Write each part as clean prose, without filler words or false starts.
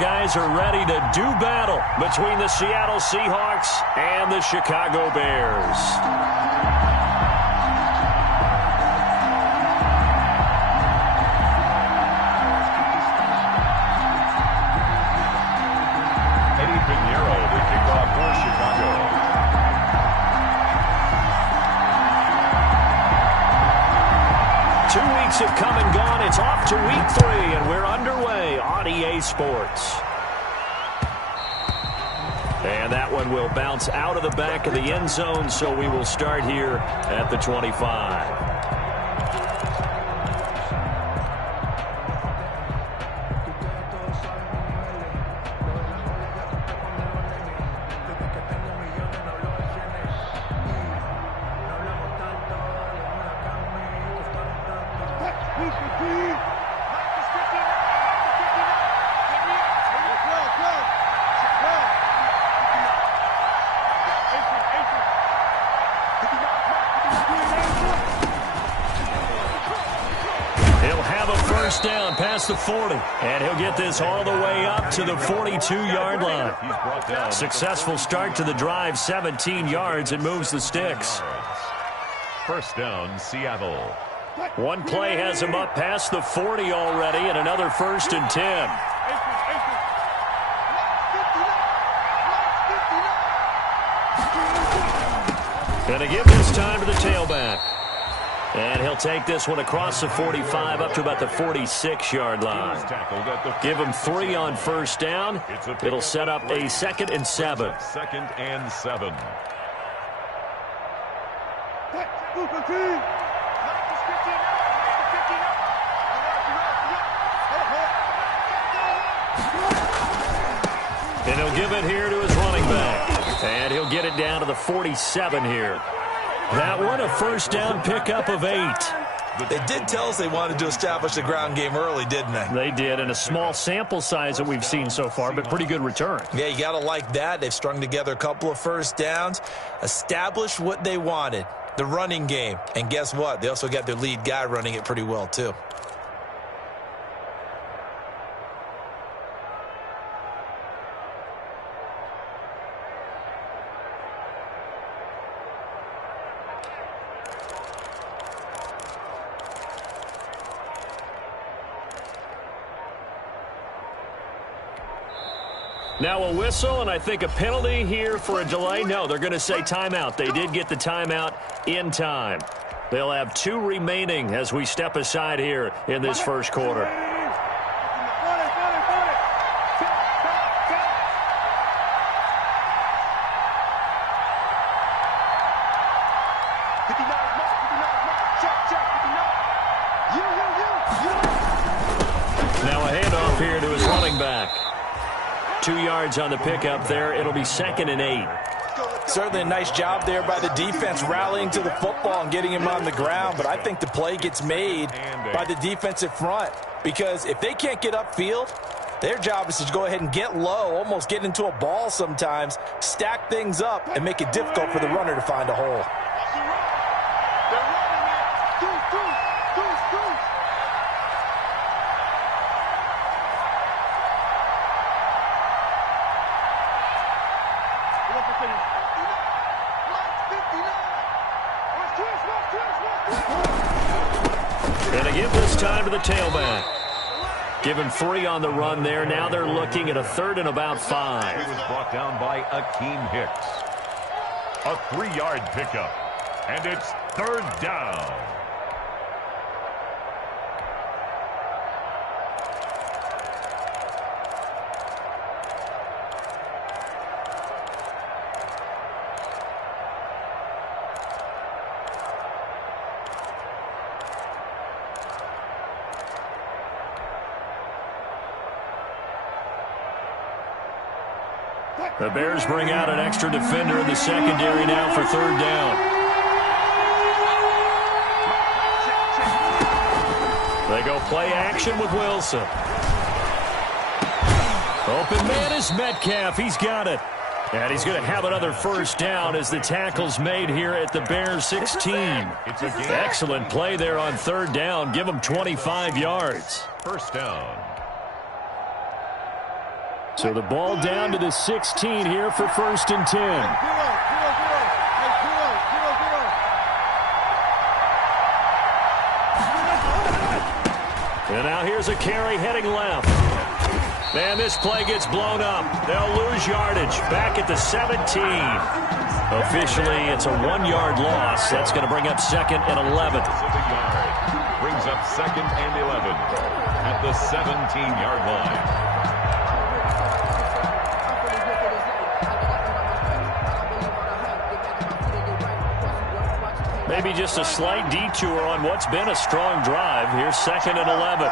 Guys are ready to do battle between the Seattle Seahawks and the Chicago Bears. Eddie Pinheiro, the kickoff for Chicago. Weeks have come and gone. It's off to week 3, and we're underway on EA Sports. And that one will bounce out of the back of the end zone, so we will start here at the 25. Down past the 40, and he'll get this all the way up to the 42-yard line. Successful start to the drive, 17 yards, and moves the sticks. First down, Seattle. One play has him up past the 40 already, and another 1st and 10. Gonna give this time to the tailback. And he'll take this one across the 45 up to about the 46-yard line. Give him 3 on first down. It'll set up a 2nd and 7. 2nd and 7. And he'll give it here to his running back. And he'll get it down to the 47 here. That one a first down pickup of 8. They did tell us they wanted to establish the ground game early, didn't they? They did, in a small sample size that we've seen so far, but pretty good return. Yeah, you got to like that. They've strung together a couple of first downs, established what they wanted, the running game. And guess what? They also got their lead guy running it pretty well, too. Now a whistle, and I think a penalty here for a delay. No, they're going to say timeout. They did get the timeout in time. They'll have 2 remaining as we step aside here in this first quarter. Now a handoff here to his running back. 2 yards on the pickup there. It'll be 2nd and 8. Certainly a nice job there by the defense rallying to the football and getting him on the ground. But I think the play gets made by the defensive front. Because if they can't get upfield, their job is to go ahead and get low, almost get into a ball sometimes, stack things up, and make it difficult for the runner to find a hole. And to give this time to the tailback. Give him 3 on the run there. Now they're looking at a 3rd and about 5. It was brought down by Akeem Hicks. A 3-yard pickup. And it's 3rd down. The Bears bring out an extra defender in the secondary now for 3rd down. They go play action with Wilson. Open man is Metcalf. He's got it. And he's going to have another first down as the tackle's made here at the Bears 16. Excellent play there on 3rd down. Give them 25 yards. First down. So the ball down to the 16 here for 1st and 10. And now here's a carry heading left. And this play gets blown up. They'll lose yardage back at the 17. Officially, it's a 1-yard loss. That's going to bring up 2nd and 11. Brings up 2nd and 11 at the 17-yard line. Maybe just a slight detour on what's been a strong drive. Here's 2nd and 11.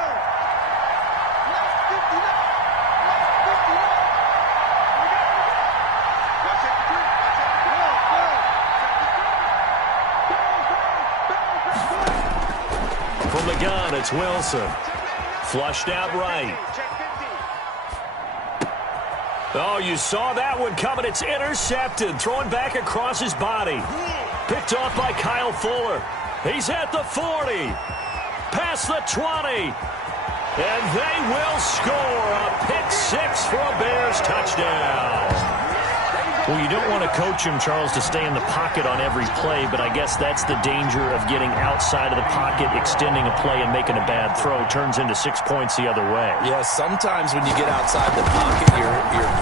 From the gun, it's Wilson. Flushed out right. Oh, you saw that one coming. It's intercepted. Thrown back across his body. Picked off by Kyle Fuller. He's at the 40. Past the 20. And they will score a pick-6 for a Bears touchdown. Well, you don't want to coach him, Charles, to stay in the pocket on every play, but I guess that's the danger of getting outside of the pocket, extending a play, and making a bad throw. Turns into 6 points the other way. Yeah, sometimes when you get outside the pocket, your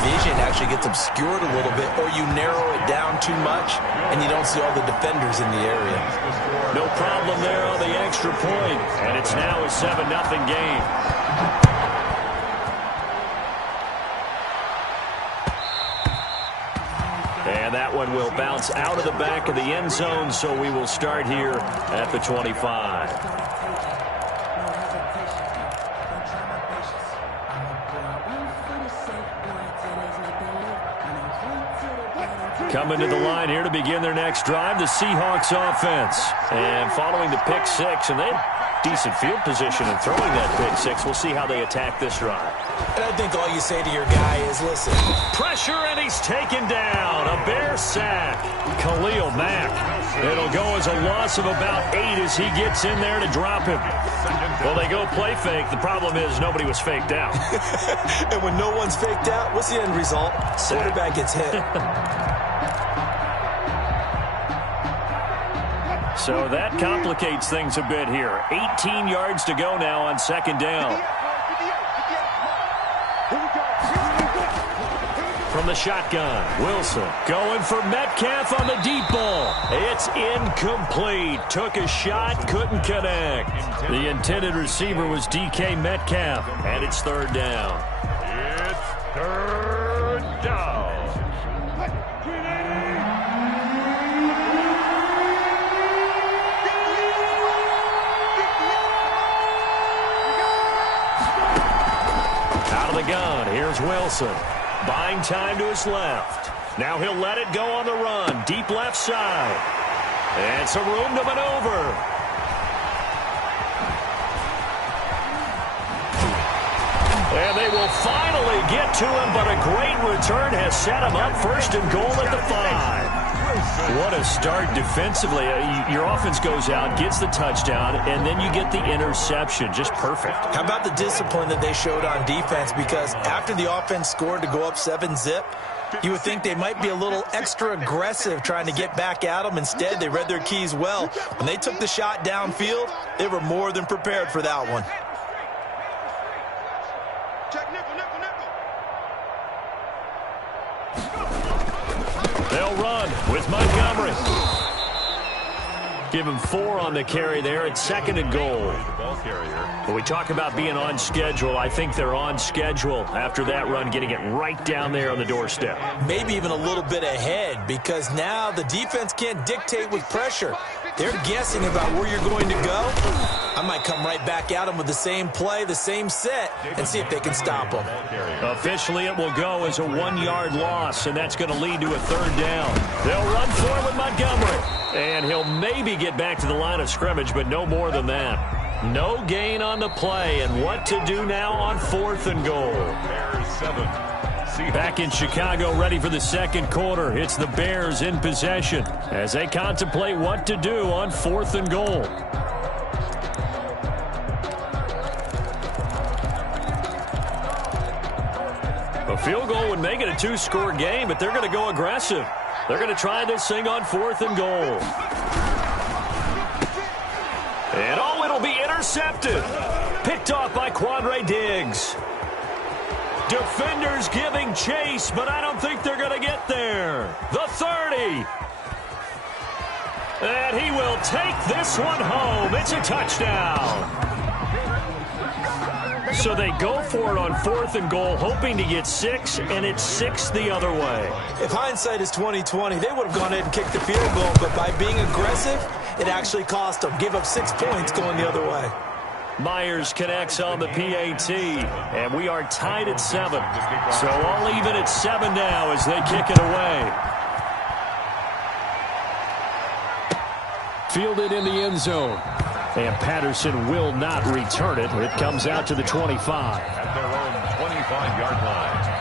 vision actually gets obscured a little bit, or you narrow it down too much, and you don't see all the defenders in the area. No problem there on the extra point, and it's now a 7-0 game. And that one will bounce out of the back of the end zone, so we will start here at the 25. Coming to the line here to begin their next drive, the Seahawks offense. And following the pick-6, and they have decent field position in throwing that pick-6. We'll see how they attack this drive. And I think all you say to your guy is, listen. Pressure, and he's taken down. A Bear sack. Khalil Mack. It'll go as a loss of about 8 as he gets in there to drop him. Well, they go play fake. The problem is nobody was faked out. And when no one's faked out, what's the end result? Quarterback gets hit. So that complicates things a bit here. 18 yards to go now on 2nd down. From the shotgun, Wilson going for Metcalf on the deep ball. It's incomplete. Took a shot, couldn't connect. The intended receiver was DK Metcalf, and it's 3rd down. It's 3rd down. Out of the gun, here's Wilson. Buying time to his left. Now he'll let it go on the run. Deep left side. And some room to maneuver. And they will finally get to him, but a great return has set him up 1st and goal at the 5. What a start defensively. Your offense goes out, gets the touchdown, and then you get the interception. Just perfect. How about the discipline that they showed on defense? Because after the offense scored to go up 7-zip, you would think they might be a little extra aggressive trying to get back at them. Instead, they read their keys well. When they took the shot downfield, they were more than prepared for that one. They'll run with Montgomery. Give him 4 on the carry there. It's 2nd and goal. When we talk about being on schedule, I think they're on schedule after that run, getting it right down there on the doorstep. Maybe even a little bit ahead, because now the defense can't dictate with pressure. They're guessing about where you're going to go. I might come right back at them with the same play, the same set, and see if they can stop them. Officially, it will go as a 1-yard loss, and that's going to lead to a 3rd down. They'll run for it with Montgomery. And he'll maybe get back to the line of scrimmage, but no more than that. No gain on the play, and what to do now on 4th and goal. Back in Chicago, ready for the 2nd quarter. It's the Bears in possession as they contemplate what to do on 4th and goal. field goal would make it a two-score game, but they're going to go aggressive. They're going to try this thing on 4th and goal. And oh, it'll be intercepted. Picked off by Quandre Diggs. Defenders giving chase, but I don't think they're going to get there. The 30. And he will take this one home. It's a touchdown. So they go for it on 4th and goal, hoping to get 6, and it's 6 the other way. If hindsight is 20/20, they would have gone ahead and kicked the field goal, but by being aggressive, it actually cost them. Give up 6 points going the other way. Myers connects on the PAT, and we are tied at 7. So all even at 7 now as they kick it away. Fielded in the end zone. And Patterson will not return it. It comes out to the 25. At their own 25-yard line.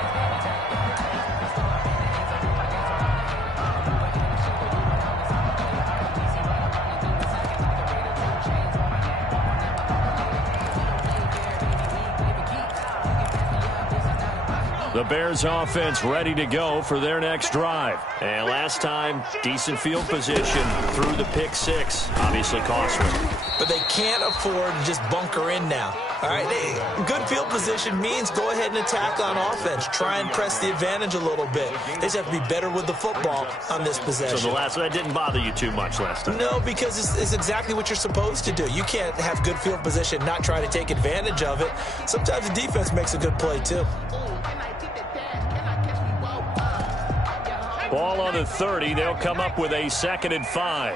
The Bears offense ready to go for their next drive. And last time, decent field position through the pick 6. Obviously costly. But they can't afford to just bunker in now. All right, good field position means go ahead and attack on offense. Try and press the advantage a little bit. They just have to be better with the football on this possession. So that didn't bother you too much last time? No, because it's exactly what you're supposed to do. You can't have good field position, not try to take advantage of it. Sometimes the defense makes a good play, too. Ball on the 30. They'll come up with a 2nd and 5.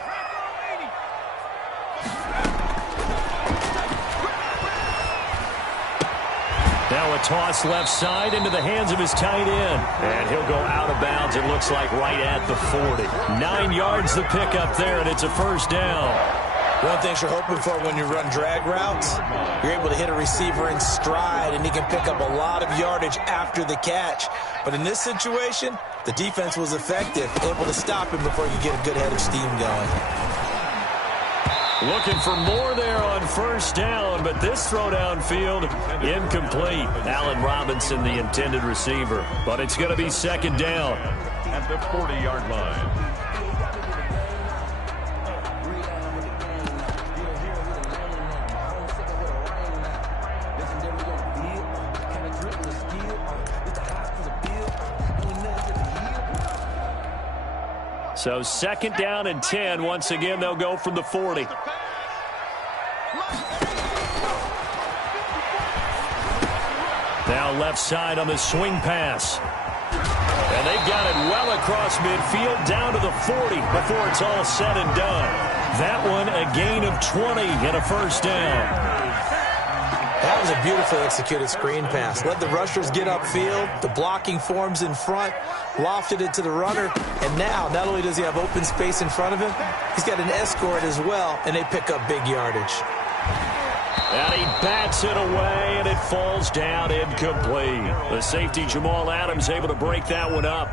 Now a toss left side into the hands of his tight end. And he'll go out of bounds, it looks like, right at the 40. 9 yards the pickup there, and it's a first down. One thing you're hoping for when you run drag routes, you're able to hit a receiver in stride, and he can pick up a lot of yardage after the catch. But in this situation, the defense was effective, able to stop him before you get a good head of steam going. Looking for more there on first down, but this throw downfield incomplete. Allen Robinson, the intended receiver. But it's going to be 2nd down. At the 40-yard line. So 2nd down and 10. Once again, they'll go from the 40. Now left side on the swing pass. And they've got it well across midfield down to the 40 before it's all said and done. That one a gain of 20 and a first down. That was a beautifully executed screen pass. Let the rushers get upfield. The blocking forms in front. Lofted it to the runner. And now, not only does he have open space in front of him, he's got an escort as well, and they pick up big yardage. And he bats it away, and it falls down incomplete. The safety, Jamal Adams, able to break that one up.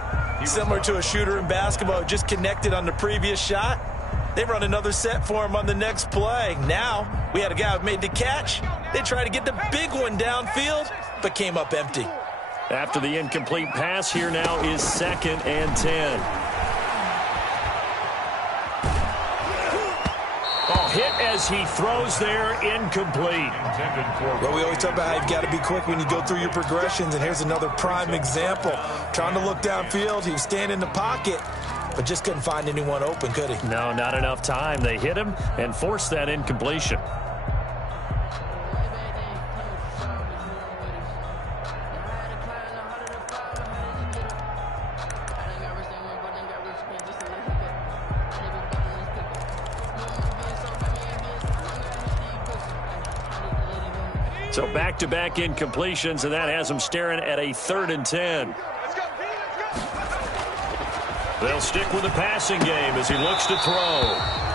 Similar to a shooter in basketball, just connected on the previous shot. They run another set for him on the next play. Now, we had a guy who made the catch. They tried to get the big one downfield, but came up empty. After the incomplete pass, here now is 2nd and 10. Oh, hit as he throws there, incomplete. Well, we always talk about how you've got to be quick when you go through your progressions, and here's another prime example. Trying to look downfield, he was standing in the pocket, but just couldn't find anyone open, could he? No, not enough time. They hit him and forced that incompletion. So back-to-back incompletions, and that has them staring at a 3rd and 10. They'll stick with the passing game as he looks to throw.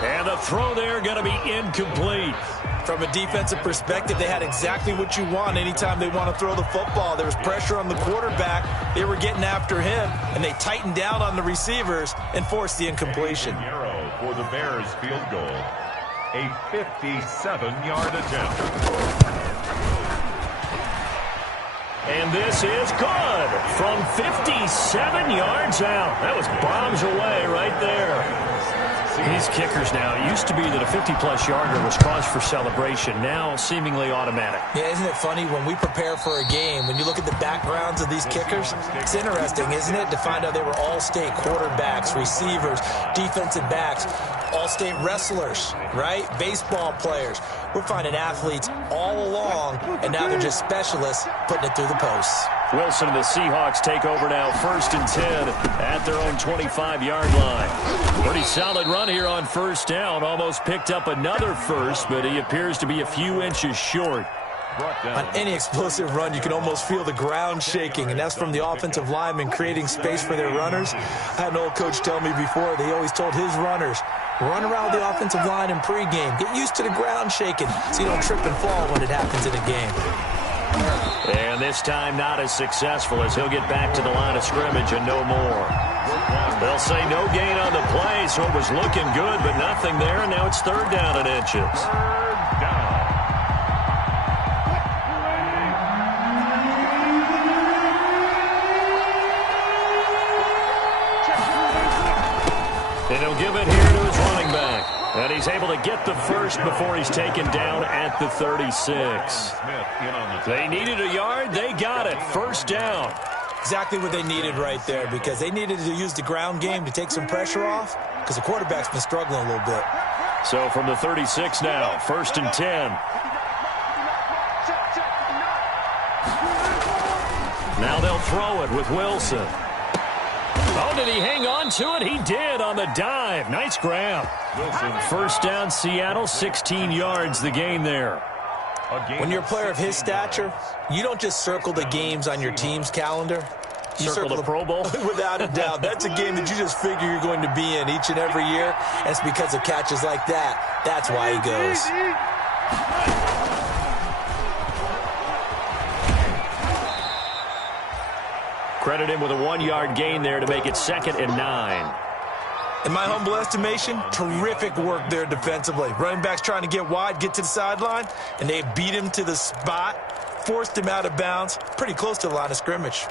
And the throw there going to be incomplete. From a defensive perspective, they had exactly what you want anytime they want to throw the football. There was pressure on the quarterback. They were getting after him, and they tightened down on the receivers and forced the incompletion. Arrow for the Bears field goal. A 57-yard attempt. And this is good from 57 yards out. That was bombs away right there. These kickers now, it used to be that a 50-plus yarder was cause for celebration. Now seemingly automatic. Yeah, isn't it funny when we prepare for a game, when you look at the backgrounds of these kickers, it's interesting, isn't it, to find out they were all-state quarterbacks, receivers, defensive backs, all-state wrestlers, right? Baseball players. We're finding athletes all along, and now they're just specialists putting it through the posts. Wilson and the Seahawks take over now, 1st and 10 at their own 25-yard line. Pretty solid run here on 1st down. Almost picked up another first, but he appears to be a few inches short. On any explosive run, you can almost feel the ground shaking, and that's from the offensive linemen creating space for their runners. I had an old coach tell me before, they always told his runners, run around the offensive line in pregame. Get used to the ground shaking so you don't trip and fall when it happens in a game. And this time not as successful as he'll get back to the line of scrimmage and no more. They'll say no gain on the play, so it was looking good, but nothing there, and now it's 3rd down and inches. 3rd down. And he'll give it here to his running back. And he's able to get the first before he's taken down at the 36. They needed a yard. They got it. 1st down. Exactly what they needed right there, because they needed to use the ground game to take some pressure off, because the quarterback's been struggling a little bit. So from the 36 now, 1st and 10. Now they'll throw it with Wilson. Oh, did he hang on to it? He did on the dive. Nice grab. 1st down, Seattle, 16 yards the gain there. When you're a player of his stature, you don't just circle the games on your team's calendar. You circle the Pro Bowl? Without a doubt. That's a game that you just figure you're going to be in each and every year. And it's because of catches like that. That's why he goes. Credit him with a 1-yard gain there to make it 2nd and 9. In my humble estimation, terrific work there defensively. Running backs trying to get wide, get to the sideline, and they beat him to the spot, forced him out of bounds, pretty close to the line of scrimmage.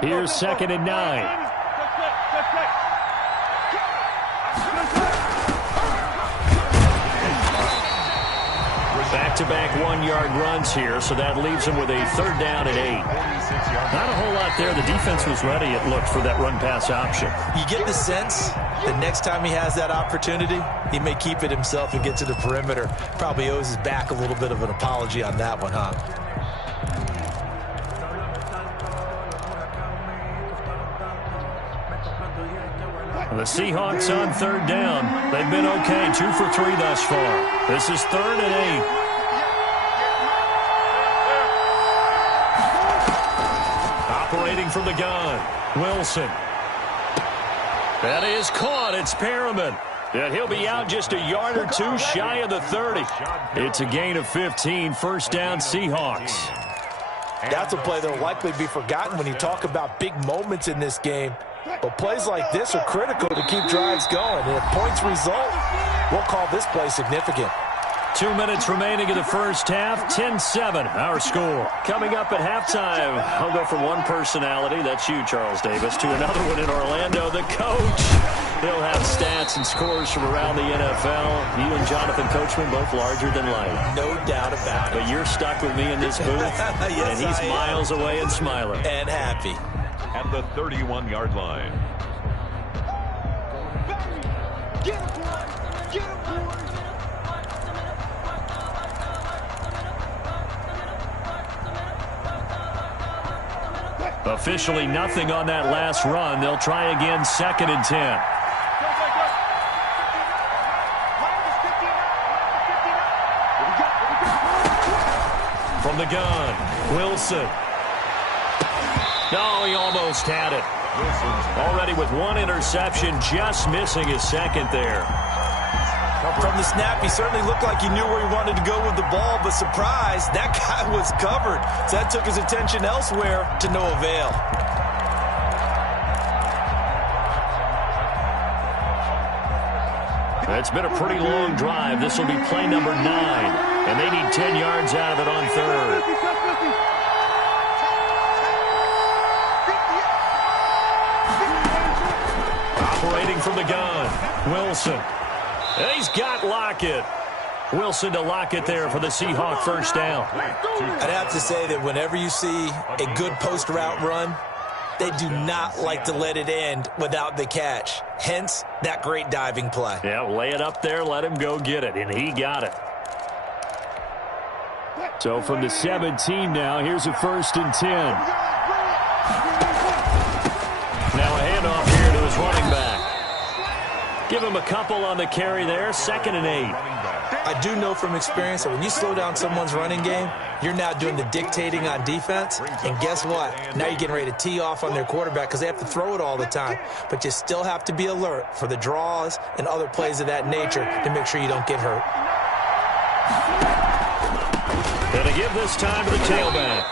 Here's 2nd and 9. Back-to-back 1-yard runs here, so that leaves him with a 3rd down and 8. Not a whole lot there. The defense was ready, it looked, for that run-pass option. You get the sense that next time he has that opportunity, he may keep it himself and get to the perimeter. Probably owes his back a little bit of an apology on that one, huh? The Seahawks on 3rd down. They've been okay, 2 for 3 thus far. This is 3rd and 8. Operating from the gun, Wilson. That is caught. It's Perriman. And he'll be out just a yard or two shy of the 30. It's a gain of 15, 1st down Seahawks. That's a play that will likely be forgotten when you talk about big moments in this game. But plays like this are critical to keep drives going. And if points result, we'll call this play significant. 2 minutes remaining in the 1st half. 10-7, our score. Coming up at halftime, I'll go from one personality, that's you, Charles Davis, to another one in Orlando, the coach. He'll have stats and scores from around the NFL. You and Jonathan Coachman, both larger than life. No doubt about it. But you're stuck with me in this booth, yes, and he's miles away and smiling. And happy. At the 31-yard line. Officially nothing on that last run. They'll try again, 2nd and 10. From the gun, Wilson. No, he almost had it. Already with 1 interception, just missing his 2nd there. From the snap, he certainly looked like he knew where he wanted to go with the ball, but surprise, that guy was covered. So that took his attention elsewhere to no avail. It's been a pretty long drive. This will be play number 9, and they need 10 yards out of it on third. Operating from the gun, Wilson. And he's got Lockett. Wilson to Lockett there for the Seahawk first down. I'd have to say that whenever you see a good post route run, they do not like to let it end without the catch. Hence, that great diving play. Yeah, lay it up there, let him go get it, and he got it. So from the 17 now, here's a 1st and 10. Now a handoff here to his running back. Give him a couple on the carry there, 2nd and 8. I do know from experience that when you slow down someone's running game, you're now doing the dictating on defense. And guess what? Now you're getting ready to tee off on their quarterback because they have to throw it all the time. But you still have to be alert for the draws and other plays of that nature to make sure you don't get hurt. Gonna give this time to the tailback.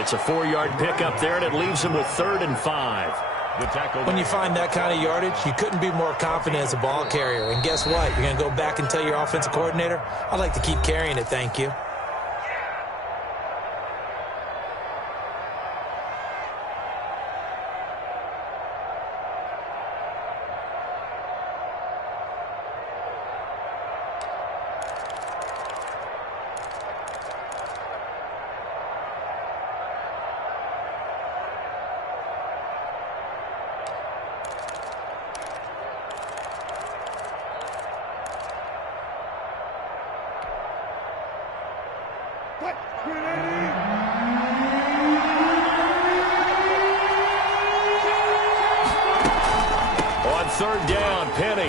It's a 4-yard pickup there, and it leaves him with 3rd and 5. When you find that kind of yardage, you couldn't be more confident as a ball carrier. And guess what? You're going to go back and tell your offensive coordinator, I'd like to keep carrying it, thank you. On 3rd down, Penny.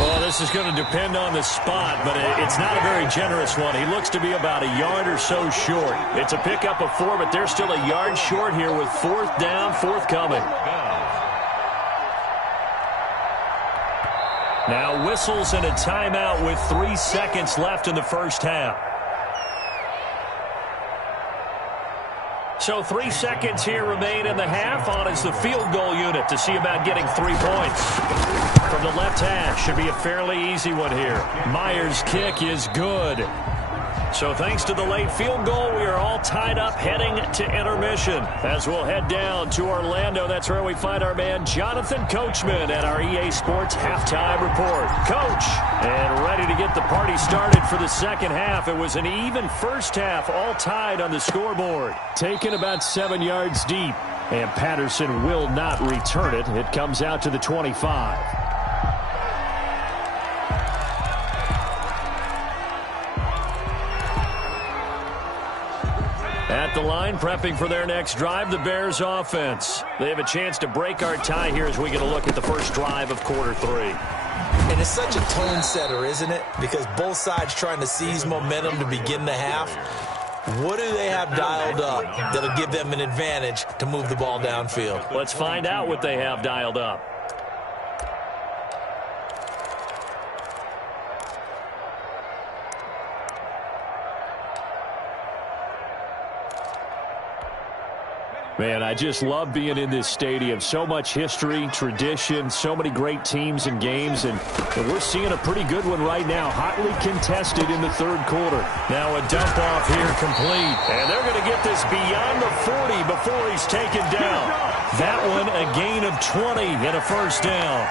Well, this is going to depend on the spot, but it's not a very generous one. He looks to be about a yard or so short. It's a pickup of 4, but they're still a yard short here with 4th down, forthcoming. Now whistles and a timeout with 3 seconds left in the first half. So 3 seconds here remain in the half. On is the field goal unit to see about getting 3 points. From the left hash, should be a fairly easy one here. Myers' kick is good. So thanks to the late field goal, we are all tied up heading to intermission. As we'll head down to Orlando, that's where we find our man Jonathan Coachman at our EA Sports Halftime Report. Coach, and ready to get the party started for the second half. It was an even first half, all tied on the scoreboard. Taken about 7 yards deep, and Patterson will not return it. It comes out to the 25. At the line, prepping for their next drive, the Bears offense. They have a chance to break our tie here as we get a look at the first drive of quarter 3. And it's such a tone setter, isn't it? Because both sides trying to seize momentum to begin the half. What do they have dialed up that'll give them an advantage to move the ball downfield? Let's find out what they have dialed up. Man, I just love being in this stadium. So much history, tradition, so many great teams and games, and we're seeing a pretty good one right now. Hotly contested in the third quarter. Now a dump off here complete, and they're going to get this beyond the 40 before he's taken down. That one a gain of 20 and a first down.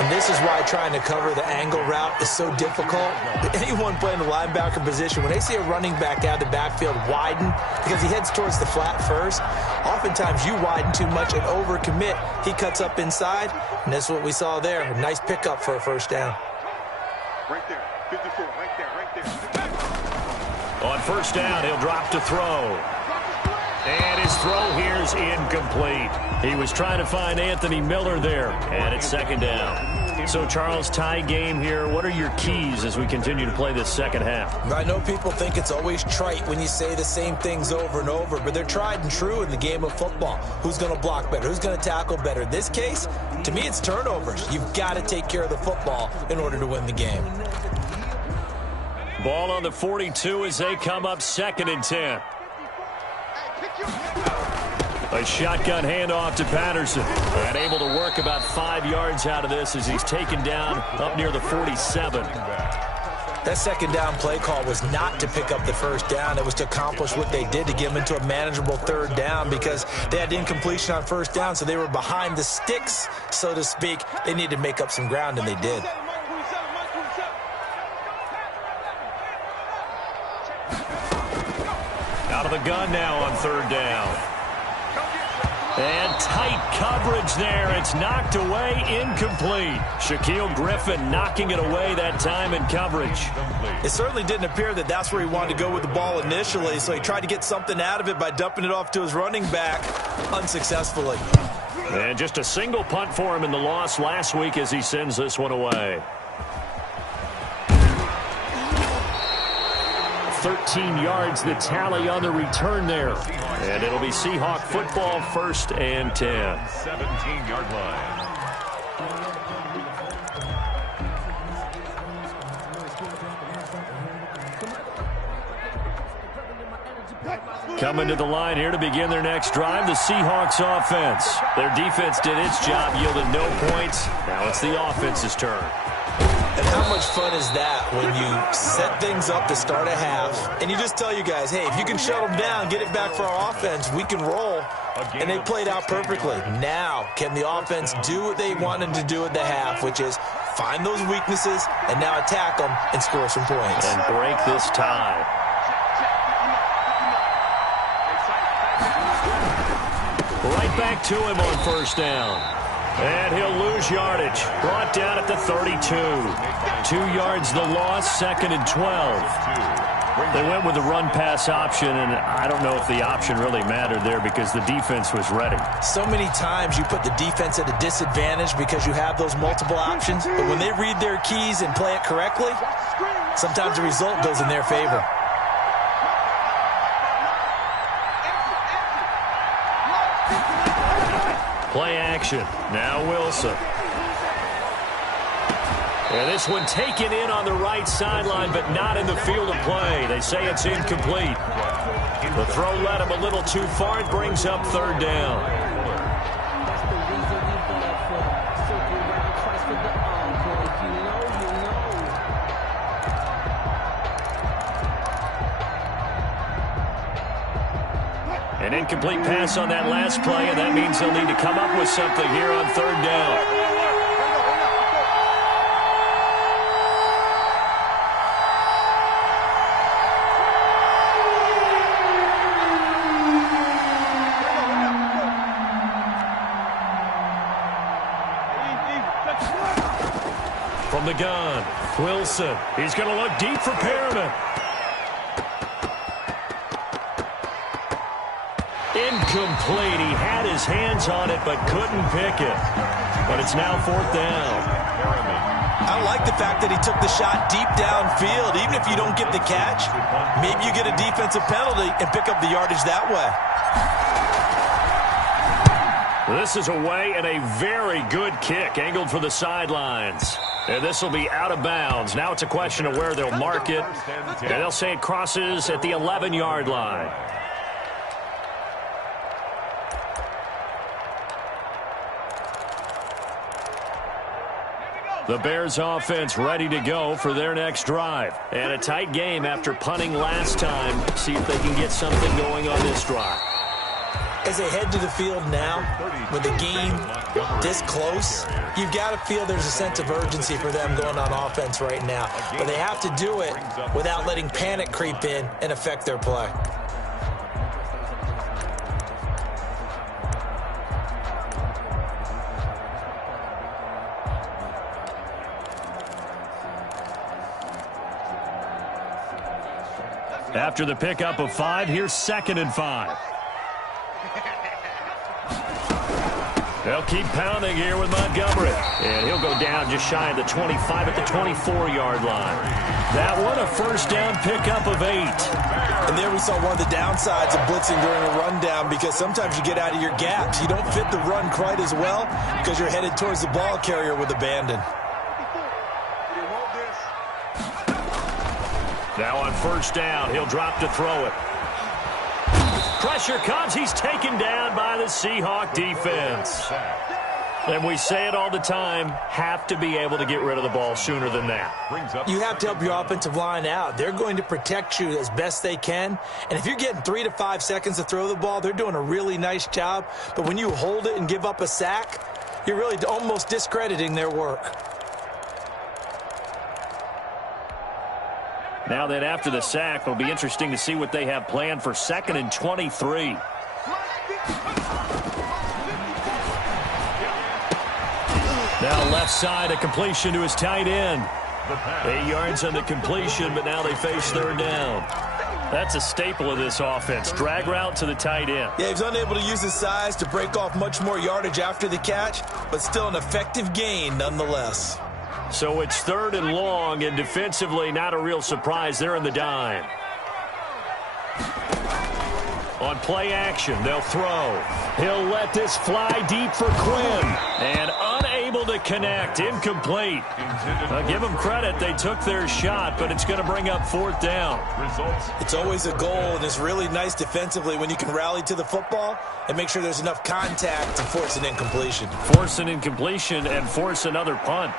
And this is why trying to cover the angle route is so difficult. Anyone playing the linebacker position, when they see a running back out of the backfield widen, because he heads towards the flat first, oftentimes you widen too much and overcommit. He cuts up inside, and that's what we saw there. A nice pickup for a first down. Right there, 54, right there. On first down, he'll drop to throw. And his throw here is incomplete. He was trying to find Anthony Miller there, and it's second down. So, Charles, tie game here. What are your keys as we continue to play this second half? I know people think it's always trite when you say the same things over and over, but they're tried and true in the game of football. Who's going to block better? Who's going to tackle better? In this case, to me, it's turnovers. You've got to take care of the football in order to win the game. Ball on the 42 as they come up 2nd and 10. A shotgun handoff to Patterson. And able to work about 5 yards out of this as he's taken down up near the 47. That second down play call was not to pick up the first down. It was to accomplish what they did, to get them into a manageable 3rd down, because they had incompletion on 1st down, so they were behind the sticks, so to speak. They needed to make up some ground, and they did. Out of the gun now on 3rd down. And tight coverage there. It's knocked away, incomplete. Shaquille Griffin knocking it away that time in coverage. It certainly didn't appear that that's where he wanted to go with the ball initially, so he tried to get something out of it by dumping it off to his running back unsuccessfully. And just a single punt for him in the loss last week as he sends this one away. 13 yards the tally on the return there. And it'll be Seahawk football, 1st and 10. 17-yard line. Coming to the line here to begin their next drive, the Seahawks offense. Their defense did its job, yielded no points. Now it's the offense's turn. And how much fun is that when you set things up to start a half and you just tell you guys, hey, if you can shut them down, get it back for our offense, we can roll. And they played out perfectly. Now, can the offense do what they wanted to do at the half, which is find those weaknesses and now attack them and score some points. And break this tie. Right back to him on 1st down. And he'll lose yardage. Brought down at the 32. 2 yards the loss, 2nd and 12. They went with the run-pass option, and I don't know if the option really mattered there because the defense was ready. So many times you put the defense at a disadvantage because you have those multiple options, but when they read their keys and play it correctly, sometimes the result goes in their favor. Play action. Now Wilson. And this one taken in on the right sideline, but not in the field of play. They say it's incomplete. The throw led him a little too far. It brings up 3rd down. An incomplete pass on that last play, and that means they'll need to come up with something here on 3rd down. From the gun, Wilson. He's going to look deep for Perriman. Incomplete. He had his hands on it but couldn't pick it. But it's now 4th down. I like the fact that he took the shot deep downfield. Even if you don't get the catch, maybe you get a defensive penalty and pick up the yardage that way. This is away and a very good kick angled for the sidelines. And this will be out of bounds. Now it's a question of where they'll mark it. And they'll say it crosses at the 11-yard line. The Bears offense ready to go for their next drive. And a tight game after punting last time. See if they can get something going on this drive. As they head to the field now, with the game this close, you've got to feel there's a sense of urgency for them going on offense right now. But they have to do it without letting panic creep in and affect their play. After the pickup of 5, here's 2nd and 5. They'll keep pounding here with Montgomery. And he'll go down just shy of the 25 at the 24-yard line. That one a first down pickup of 8. And there we saw one of the downsides of blitzing during a rundown, because sometimes you get out of your gaps. You don't fit the run quite as well because you're headed towards the ball carrier with abandon. Now on first down, he'll drop to throw it. Pressure comes. He's taken down by the Seahawk defense. And we say it all the time, have to be able to get rid of the ball sooner than that. You have to help your offensive line out. They're going to protect you as best they can. And if you're getting 3 to 5 seconds to throw the ball, they're doing a really nice job. But when you hold it and give up a sack, you're really almost discrediting their work. Now then, after the sack, it'll be interesting to see what they have planned for 2nd and 23. Now left side, a completion to his tight end. 8 yards on the completion, but now they face 3rd down. That's a staple of this offense. Drag route to the tight end. Yeah, he's unable to use his size to break off much more yardage after the catch, but still an effective gain nonetheless. So it's 3rd and long, and defensively not a real surprise. They're in the dime. On play action, they'll throw. He'll let this fly deep for Quinn. And unable to connect. Incomplete. I'll give them credit. They took their shot, but it's going to bring up 4th down. It's always a goal, and it's really nice defensively when you can rally to the football and make sure there's enough contact to force an incompletion. Force an incompletion and force another punt.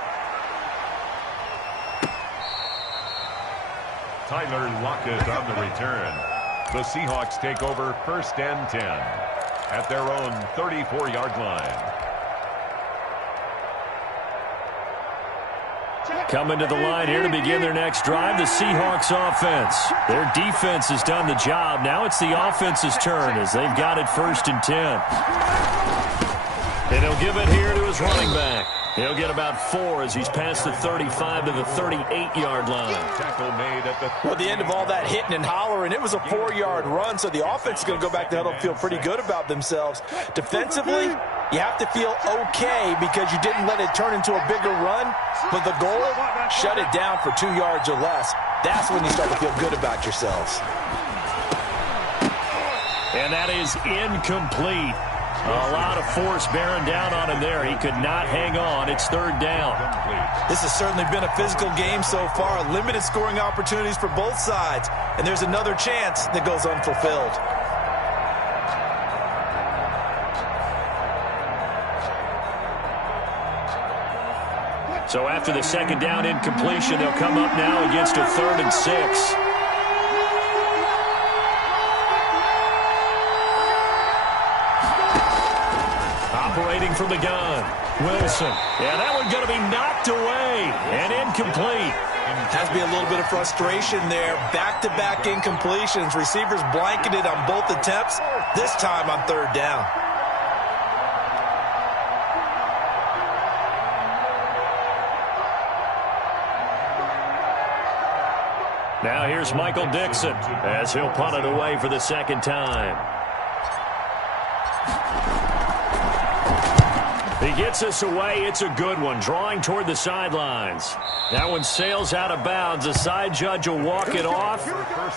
Tyler Lockett on the return. The Seahawks take over 1st and 10 at their own 34-yard line. Coming to the line here to begin their next drive, the Seahawks offense. Their defense has done the job. Now it's the offense's turn as they've got it 1st and 10. And he'll give it here to his running back. He'll get about 4 as he's past the 35 to the 38-yard line. Tackle made at the Well, at the end of all that hitting and hollering, it was a 4-yard run, so the offense is going to go back to huddle and feel pretty good about themselves. Defensively, you have to feel okay because you didn't let it turn into a bigger run, but the goal, shut it down for 2 yards or less. That's when you start to feel good about yourselves. And that is incomplete. A lot of force bearing down on him there. He could not hang on. It's 3rd down. This has certainly been a physical game so far. Limited scoring opportunities for both sides. And there's another chance that goes unfulfilled. So after the 2nd down incompletion, they'll come up now against a 3rd and 6. Operating from the gun, Wilson. Yeah, that one's going to be knocked away and incomplete. Has to be a little bit of frustration there. Back-to-back incompletions. Receivers blanketed on both attempts, this time on 3rd down. Now here's Michael Dixon as he'll punt it away for the 2nd time. He gets us away. It's a good one. Drawing toward the sidelines. That one sails out of bounds. The side judge will walk it off.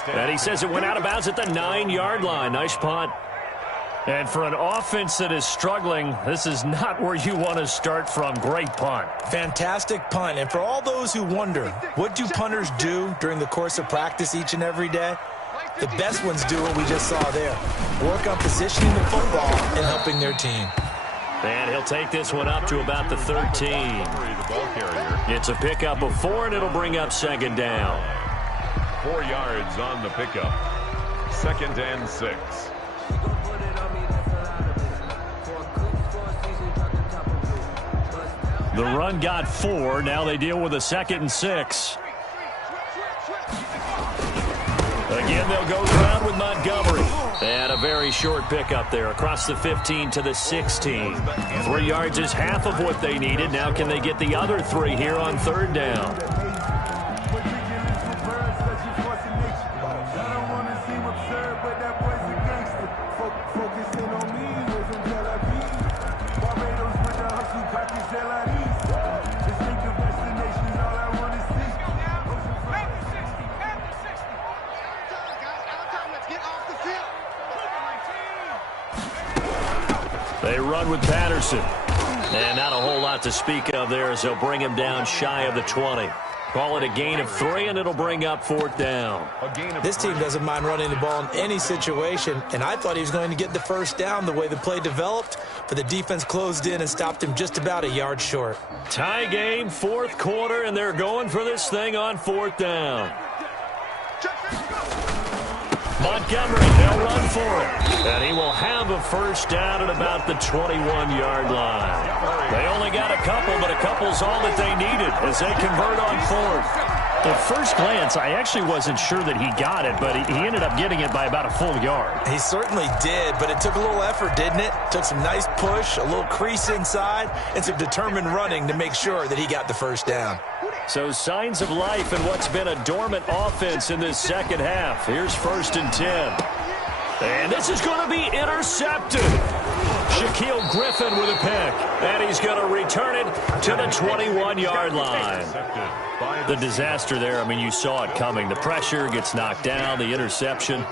And he says it went out of bounds at the 9-yard line. Nice punt. And for an offense that is struggling, this is not where you want to start from. Great punt. Fantastic punt. And for all those who wonder, what do punters do during the course of practice each and every day? The best ones do what we just saw there. Work on positioning the football and helping their team. And he'll take this one up to about the 13. It's a pickup of 4, and it'll bring up 2nd down. 4 yards on the pickup. 2nd and 6. The run got 4. Now they deal with a 2nd and 6. Again, they'll go around with Montgomery. And a very short pickup there across the 15 to the 16. 3 yards is half of what they needed. Now can they get the other 3 here on 3rd down? They run with Patterson. And not a whole lot to speak of there as they'll bring him down shy of the 20. Call it a gain of 3, and it'll bring up 4th down. This team doesn't mind running the ball in any situation, and I thought he was going to get the first down the way the play developed, but the defense closed in and stopped him just about a yard short. Tie game, 4th quarter, and they're going for this thing on 4th down. Montgomery, they'll run for it. And he will have a first down at about the 21-yard line. They only got a couple, but a couple's all that they needed as they convert on 4th. At first glance, I actually wasn't sure that he got it, but he ended up getting it by about a full yard. He certainly did, but it took a little effort, didn't it? Took some nice push, a little crease inside, and some determined running to make sure that he got the first down. So signs of life in what's been a dormant offense in this second half. Here's 1st and 10. And this is going to be intercepted. Shaquille Griffin with a pick. And he's going to return it to the 21-yard line. The disaster there, I mean, you saw it coming. The pressure gets knocked down, the interception.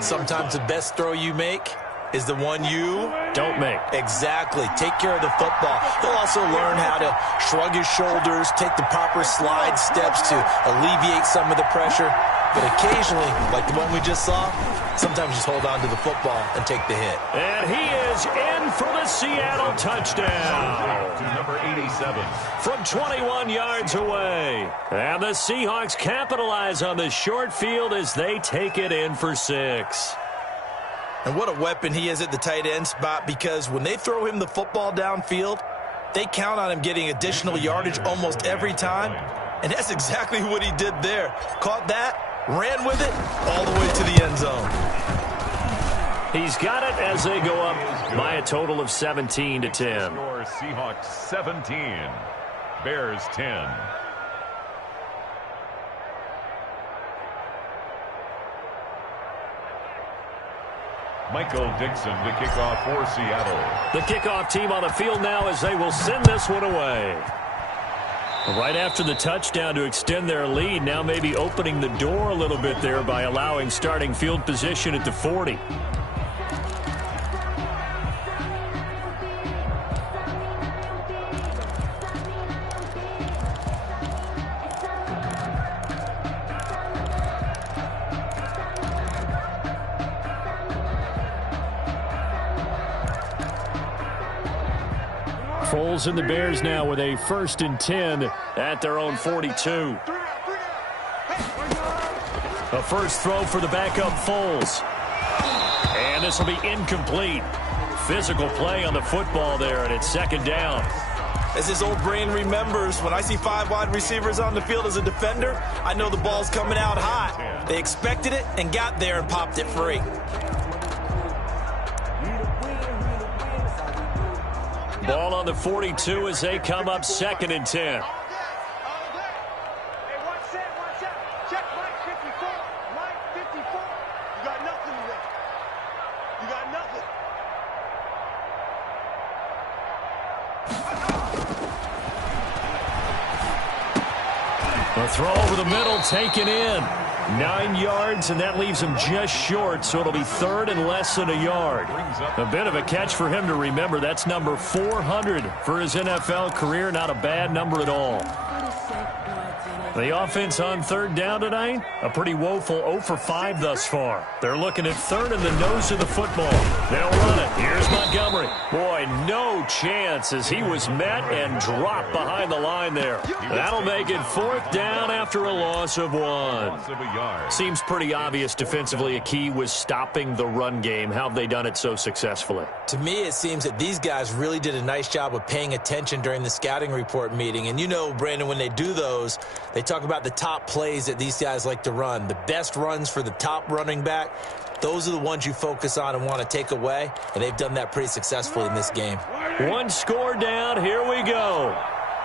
Sometimes the best throw you make is the one you don't make. Exactly. Take care of the football. He'll also learn how to shrug his shoulders, take the proper slide steps to alleviate some of the pressure. But occasionally, like the one we just saw, sometimes just hold on to the football and take the hit. And he is in for the Seattle touchdown. To number 87. From 21 yards away. And the Seahawks capitalize on the short field as they take it in for 6. And what a weapon he is at the tight end spot, because when they throw him the football downfield, they count on him getting additional yardage almost every time. And that's exactly what he did there. Caught that, ran with it, all the way to the end zone. He's got it as they go up by a total of 17 to 10. Score Seahawks 17, Bears 10. Michael Dixon to kick off for Seattle. The kickoff team on the field now as they will send this one away. Right after the touchdown to extend their lead, now maybe opening the door a little bit there by allowing starting field position at the 40. Foles and the Bears now with a 1st and 10 at their own 42. A first throw for the backup Foles. And this will be incomplete. Physical play on the football there, and it's 2nd down. As his old brain remembers, when I see 5 wide receivers on the field as a defender, I know the ball's coming out hot. They expected it and got there and popped it free. Ball on the 42 as they come up 2nd and 10. A throw over the middle, taken in. 9 yards, and that leaves him just short, so it'll be 3rd and less than a yard. A bit of a catch for him to remember. That's number 400 for his NFL career. Not a bad number at all. The offense on 3rd down tonight, a pretty woeful 0 for 5 thus far. They're looking at 3rd and the nose of the football. They'll run it. Here's Montgomery. Boy, no chance as he was met and dropped behind the line there. That'll make it 4th down after a loss of 1. Seems pretty obvious defensively a key was stopping the run game. How have they done it so successfully? To me, it seems that these guys really did a nice job of paying attention during the scouting report meeting. And you know, Brandon, when they do those, they talk about the top plays that these guys like to run. The best runs for the top running back, those are the ones you focus on and want to take away. And they've done that pretty successfully in this game. 1 score down. Here we go.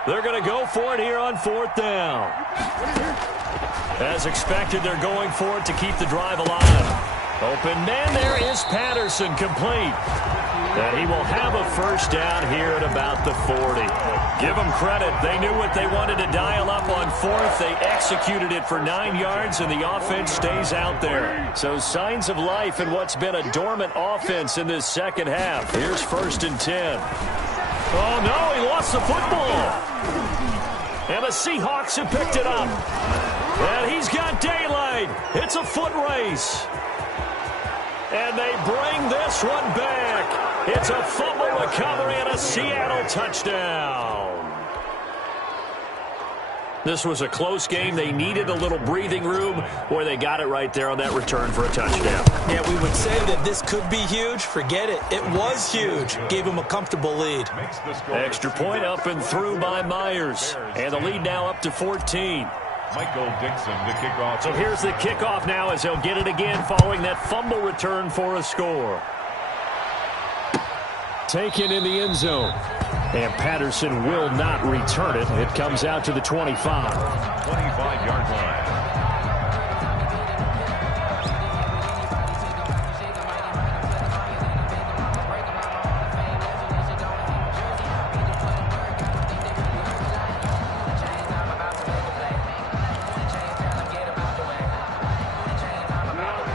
They're going to go for it here on 4th down. As expected, they're going for it to keep the drive alive. Open man there is Patterson, complete. And he will have a first down here at about the 40. Give them credit. They knew what they wanted to dial up on fourth. They executed it for 9 yards, and the offense stays out there. So signs of life in what's been a dormant offense in this second half. Here's 1st and 10. Oh, no, he lost the football. And the Seahawks have picked it up. And he's got daylight. It's a foot race. And they bring this one back. It's a fumble recovery and a Seattle touchdown. This was a close game. They needed a little breathing room, where they got it right there on that return for a touchdown. Yeah, we would say that this could be huge. Forget it. It was huge. Gave him a comfortable lead. Extra point up and through by Myers. And the lead now up to 14. Michael Dixon to kick off. So here's the kickoff now as they'll get it again following that fumble return for a score. Taken in the end zone. And Patterson will not return it. It comes out to the 25. 25-yard line.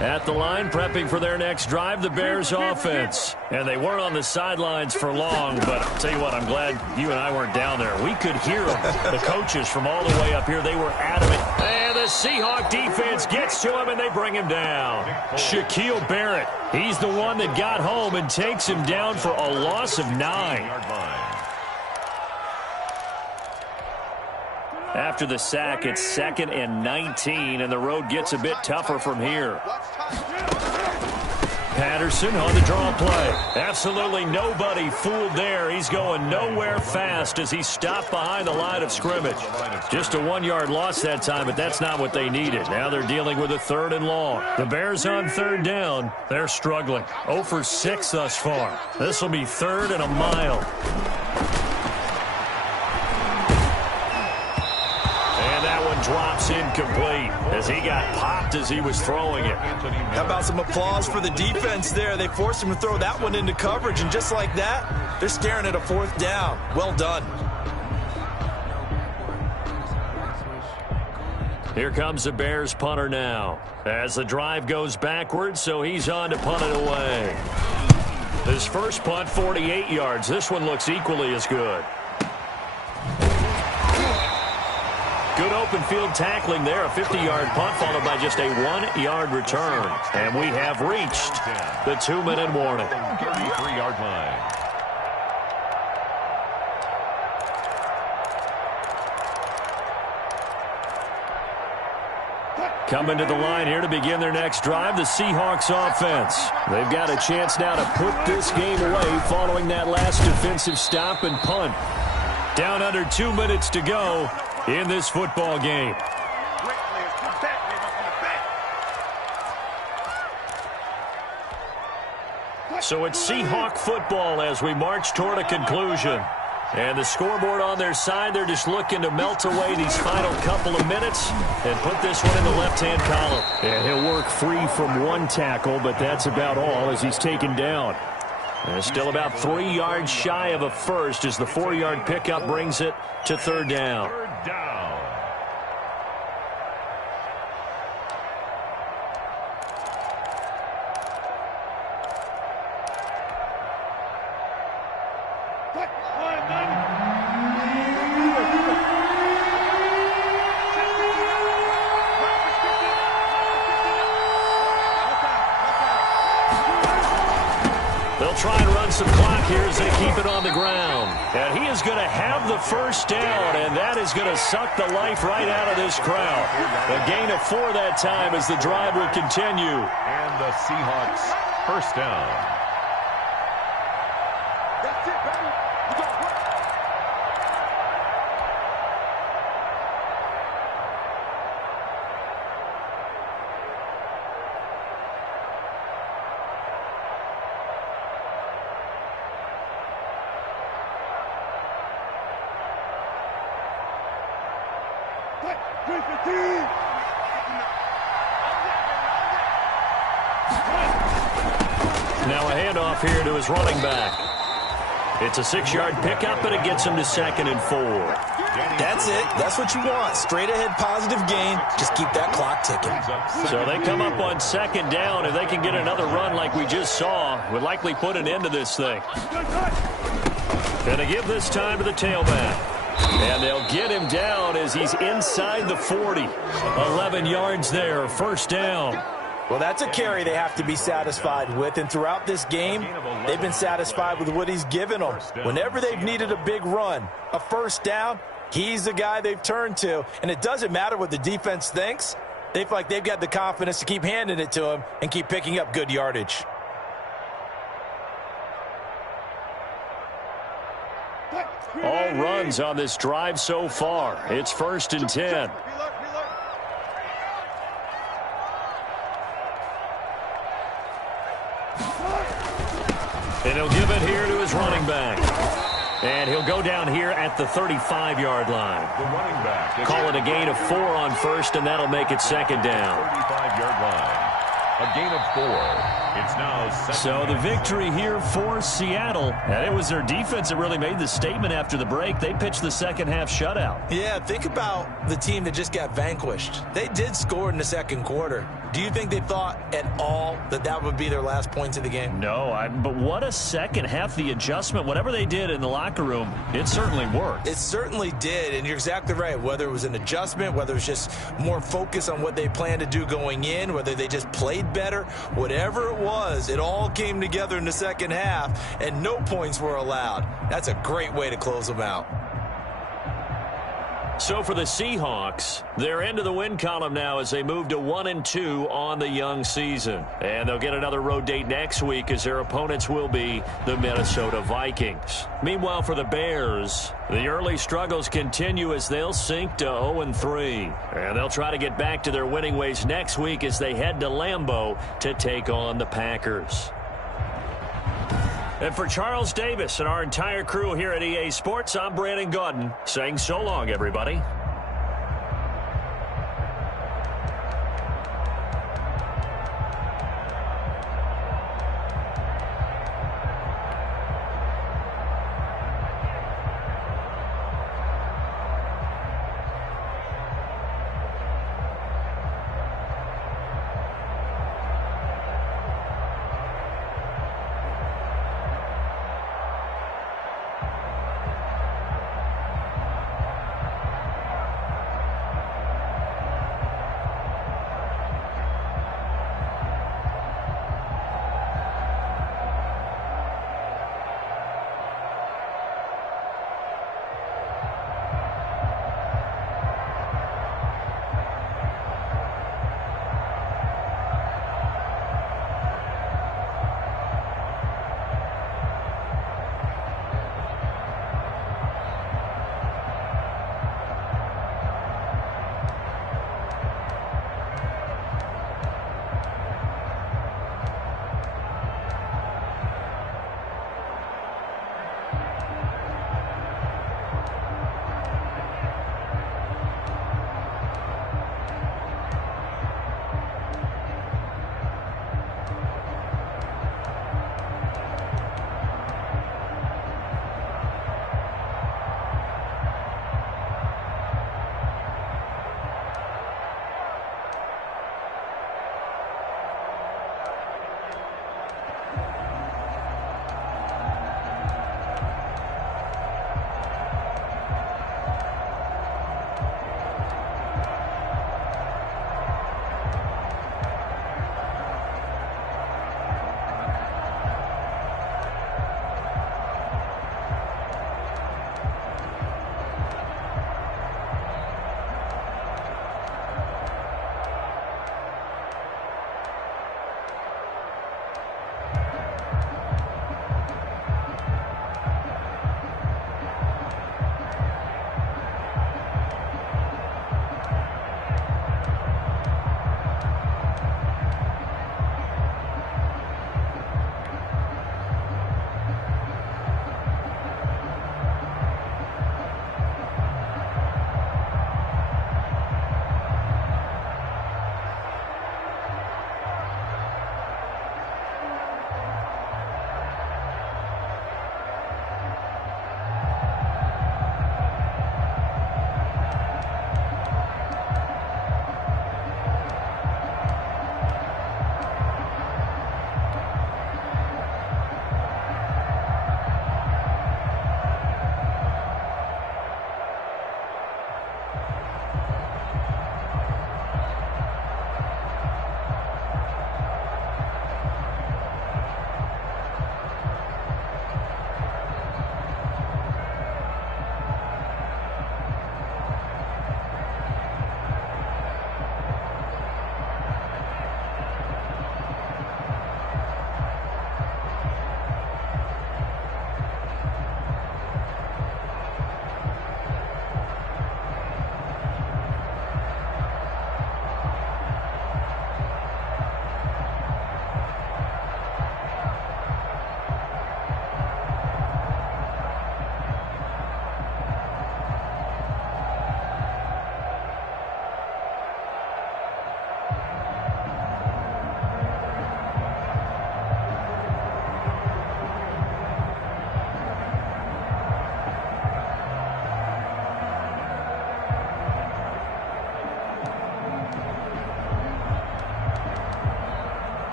At the line, prepping for their next drive, the Bears offense. And they weren't on the sidelines for long, but I'll tell you what, I'm glad you and I weren't down there. We could hear them. The coaches from all the way up here, they were adamant. And the Seahawk defense gets to him, and they bring him down. Shaquille Barrett, he's the one that got home and takes him down for a loss of 9. After the sack, it's 2nd and 19, and the road gets a bit tougher from here. Patterson on the draw play. Absolutely nobody fooled there. He's going nowhere fast as he stopped behind the line of scrimmage. Just a 1-yard loss that time, but that's not what they needed. Now they're dealing with a 3rd and long. The Bears on 3rd down. They're struggling. 0 for 6 thus far. This will be 3rd and a mile. Drops incomplete as he got popped as he was throwing it. How about some applause for the defense there? They forced him to throw that one into coverage, and just like that, they're staring at a 4th down. Well done. Here comes the Bears punter now as the drive goes backwards, so he's on to punt it away. His first punt, 48 yards. This one looks equally as good. Good open field tackling there. A 50-yard punt followed by just a 1-yard return. And we have reached the 2-minute warning. 33-yard line. Coming to the line here to begin their next drive, the Seahawks offense. They've got a chance now to put this game away following that last defensive stop and punt. Down under 2 minutes to go in this football game. So it's Seahawk football as we march toward a conclusion. And the scoreboard on their side, they're just looking to melt away these final couple of minutes and put this one in the left-hand column. And he'll work free from one tackle, but that's about all as he's taken down. And still about 3 yards shy of a first as the 4-yard pickup brings it to 3rd down. Try and run some clock here as they keep it on the ground. And he is going to have the first down, and that is going to suck the life right out of this crowd. A gain of 4 that time as the drive will continue. And the Seahawks first down. That's it, baby. You got work. Now a handoff here to his running back. It's a 6-yard pickup, and it gets him to 2nd and 4. That's it. That's what you want. Straight ahead positive gain. Just keep that clock ticking. So they come up on 2nd down. If they can get another run like we just saw, would likely put an end to this thing. Going to give this time to the tailback. And they'll get him down as he's inside the 40. 11 yards there, 1st down. Well, that's a carry they have to be satisfied with, and throughout this game, they've been satisfied with what he's given them. Whenever they've needed a big run, a 1st down, he's the guy they've turned to, and it doesn't matter what the defense thinks. They feel like they've got the confidence to keep handing it to him and keep picking up good yardage. All runs on this drive so far. It's 1st and 10. And he'll give it here to his running back. And he'll go down here at the 35-yard line. The running back. Call it a gain of 4 on 1st, and that'll make it 2nd down. 35-yard line. A gain of 4. It's now 2nd. So the victory here for Seattle. And it was their defense that really made the statement after the break. They pitched the second-half shutout. Yeah, think about the team that just got vanquished. They did score in the 2nd quarter. Do you think they thought at all that that would be their last points of the game? No, but what a second half. The adjustment, whatever they did in the locker room, it certainly worked. It certainly did, and you're exactly right. Whether it was an adjustment, whether it was just more focus on what they planned to do going in, whether they just played better, whatever it was, it all came together in the 2nd half, and no points were allowed. That's a great way to close them out. So for the Seahawks, they're into the win column now as they move to 1-2 on the young season. And they'll get another road date next week as their opponents will be the Minnesota Vikings. Meanwhile, for the Bears, the early struggles continue as they'll sink to 0-3. And they'll try to get back to their winning ways next week as they head to Lambeau to take on the Packers. And for Charles Davis and our entire crew here at EA Sports, I'm Brandon Gaudin saying so long, everybody.